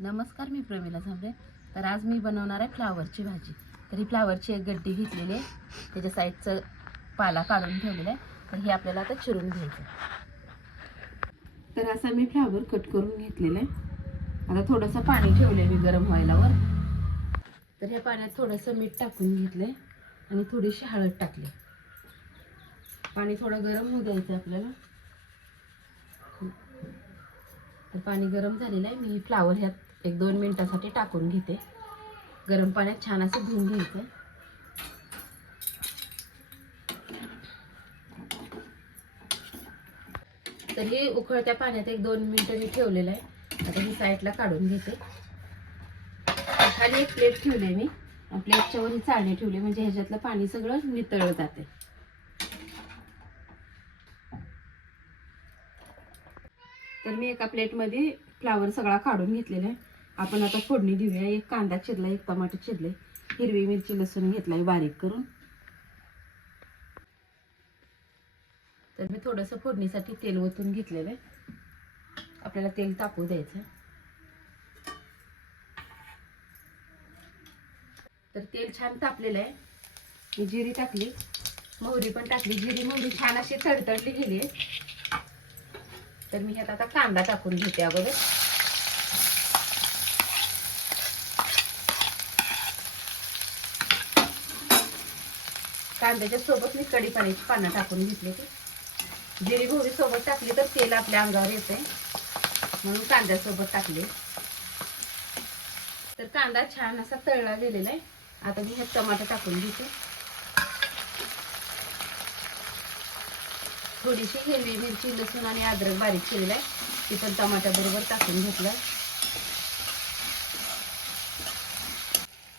नमस्कार मी प्रमिला झांबरे. तर आज मी बनवणार आहे फ्लावरची भाजी. तर ही फ्लावरची एक गड्डी घेतलेली आहे. त्याच्या साईडचं पाला काढून ठेवलेला आहे. तर हे आपल्याला आता चिरून घ्यायचं तर असा मी फ्लावर कट करून घेतलेला आहे. आता थोडंसं पाणी ठेवलं आहे मी गरम व्हायलावर. तर ह्या पाण्यात थोडंसं मीठ टाकून घेतलं आहे आणि थोडीशी हळद टाकली. पाणी थोडं गरम होऊ द्यायचं आपल्याला. तर पाणी गरम झालेलं आहे. मी फ्लावर ह्यात एक दोन मिनटासाठी टाकून घेते. गरम पाण्यात छान असं धुवून घ्यायचं. तर हे उकळत्या पाण्यात एक दोन मिनिटं मी ठेवलेलं आहे. आता ही साईडला काढून घेते. खाली एक प्लेट ठेवली मी. प्लेटच्या ही चाळणी ठेवली. म्हणजे ह्याच्यातलं पाणी सगळं नितळलं जाते. तर मी एका प्लेटमध्ये फ्लावर सगळा काढून घेतलेला आहे. आपण आता फोडणी देऊया. एक कांदा चिरला एक टमाटर चिरले हिरवी मिरची लसूण घेतलाय बारीक करून. तर मी थोडंसं फोडणीसाठी तेल ओतून घेतलेलं आहे. आपल्याला तेल तापू द्यायचं तर तेल छान तापलेलं आहे. मी जिरी टाकली. मोहरी पण टाकली. जिरी मोहरी छान अशी तडतडली गेली आहे. तर मी ह्यात आता कांदा टाकून घेते अगोदर. कांद्याच्या सोबत मी कढीपाण्याची पानं टाकून घेतली ती जिरी मोहरी सोबत टाकली तर तेल आपल्या अंगावर येते म्हणून कांद्यासोबत टाकले. तर कांदा छान असा तळला गेलेला आहे. आता मी हे टमाटर टाकून घेते. थोडीशी हिरवी मिरची लसूण आणि अद्रक बारीक केलेला आहे. ती पण टमाट्या बरोबर टाकून घेतलं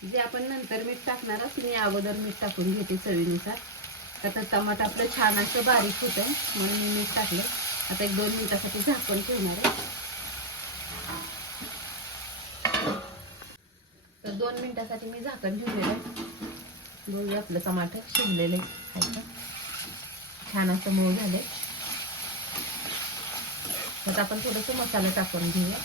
जे आपण नंतर मीठ टाकणार असं मी अगोदर मीठ टाकून घेते चवीनुसार. तर टमाटर आपलं छान असं बारीक होतं म्हणून मी मीठ टाकलं आता एक दोन मिनिटासाठी झाकण ठेवणार आहे. तर दोन मिनिटासाठी मी झाकण ठेवलेलं आहे. बघूया आपलं टमाटर शिजलेलं आहे. खायचं छान असं मऊ झाले तर आपण थोडंसं मसाला टाकून घेऊया.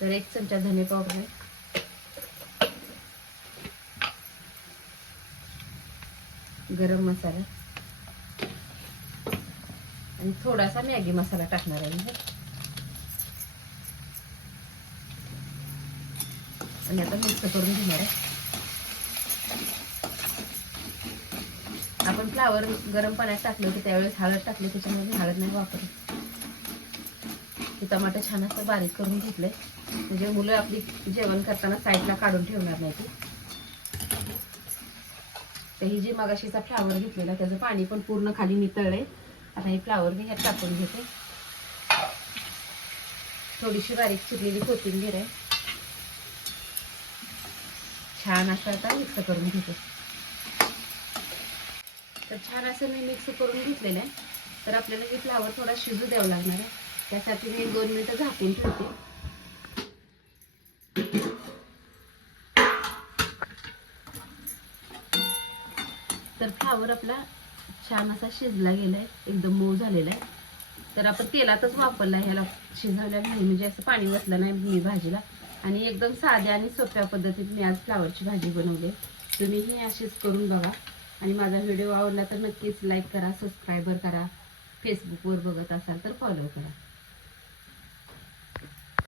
तर एक चमचा धने पावडर आहे. गरम मसाला. आणि थोडासा मॅगी मसाला टाकणार आहे आणि आता मिक्स करून घेणार आहे. आपण फ्लावर गरम पाण्यात टाकलं की त्यावेळेस हळद टाकली त्याच्यामध्ये हळद नाही वापरली ते छान असं बारीक करून घेतलंय. म्हणजे मुलं आपली जेवण करताना साईडला काढून ठेवणार नाही ती. तर ही जी मगाशीचा फ्लावर घेतलेला त्याचं पाणी पण पूर्ण खाली नितळलंय. आता हे फ्लावर मी ह्यात टाकून घेते. थोडीशी बारीक चिरलेली कोथिंबीर आहे. छान असं आता मिक्स करून घेते. तर छान असं मी मिक्स करून घेतलेलं आहे. तर आपल्याला हे फ्लावर थोडा शिजू द्यावं लागणार आहे. त्यासाठी मी दोन मिनिटं झाकून ठेवते. तर फ्लावर आपला छान असा शिजला गेलाय एकदम मऊ झालेला आहे. तर आपण तेलातच वापरला ह्याला. शिजवल्या नाही म्हणजे असं पाणी बसलं नाही मी भाजीला. आणि एकदम साध्या आणि सोप्या पद्धतीने मी आज फ्लावरची भाजी बनवली तुम्हीही अशीच करून बघा. आणि माझा व्हिडिओ आवडला तर नक्कीच लाईक करा सबस्क्रायबर करा. फेसबुकवर बघत असाल तर फॉलो करा.